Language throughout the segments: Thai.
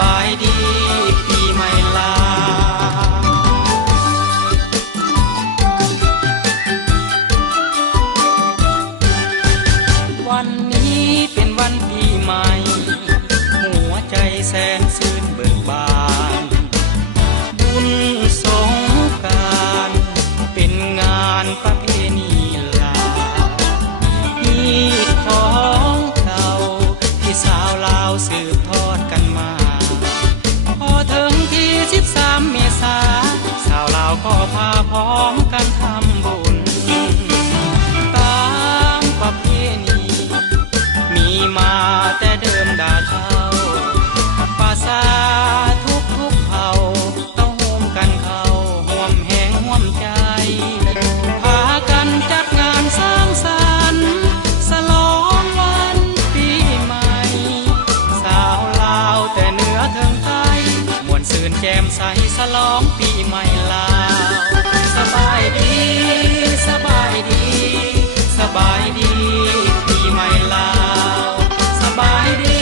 บายดีปีใหม่ลาวันนี้เป็นวันปีใหม่หัวใจแสนชื่นเบิกบานบุญสงกรานต์เป็นงานประเพณีลาฮีตของเก่าที่สาวลาวสืบทอดกันมาพอถึงที่13 เมษาสาวลาวก็พาพร้อมกันทำบุญตามประเพณีมีมาแต่เดิมดาเท่าภาษาทุกเผ่าต้องร่วมกันเข้าห่วมแห่งห่วมใจพากันจัดงานสร้างสรรค์ฉลองวันปีใหม่สาวลาวแต่เหนือถึงใต้มวลซื่นแจ่มใสฉลองปีใหม่ลาวสบายดีสบายดีสบายดีปีใหม่ลาวสบายดี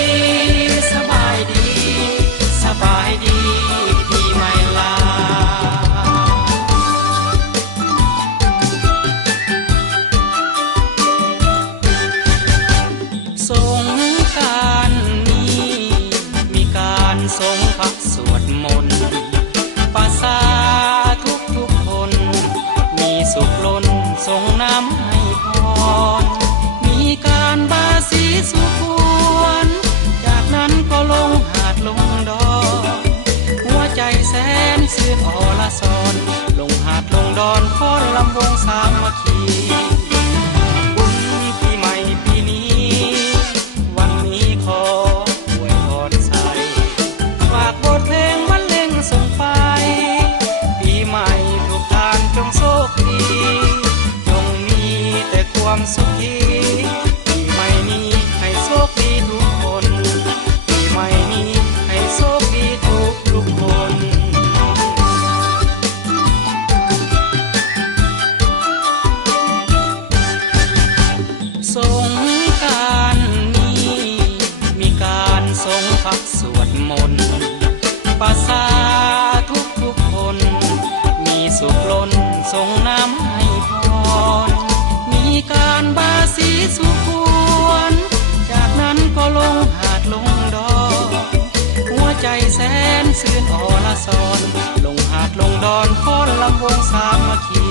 สบายดีสบายดีปีใหม่ลาวสงกรานต์นี้มีการทรงพระสวดมนต์ภาษาทุกคนมีสุขล้นส่งน้ำให้พรมีการบาสีสุขวนจากนั้นก็ลงหาดลงดอนหัวใจแสนซื่นอรสรลงหาดลงดอนฟ้อนลำวงสามัคคีบุญปีใหม่ปีนี้วันนี้ขออวยพรใส่ฝากบทเพลงบรรเลงส่งไปปีใหม่ทุกท่านจงโชคดีจงมีแต่ความสุขีปีใหม่นี้ให้โชคดีทุกคนปีใหม่นี้ให้โชคดีทุกคนสงกรานต์นี้มีการทรงพระสวดมนต์ภาษาทุกคนมีสุขล้นส่งน้ำให้พรมีการบาสีสุขวนจากนั้นก็ลงหาดลงดอนหัวใจแสนซื่นอรสรลงหาดลงดอนฟ้อนลำวงสามัคคี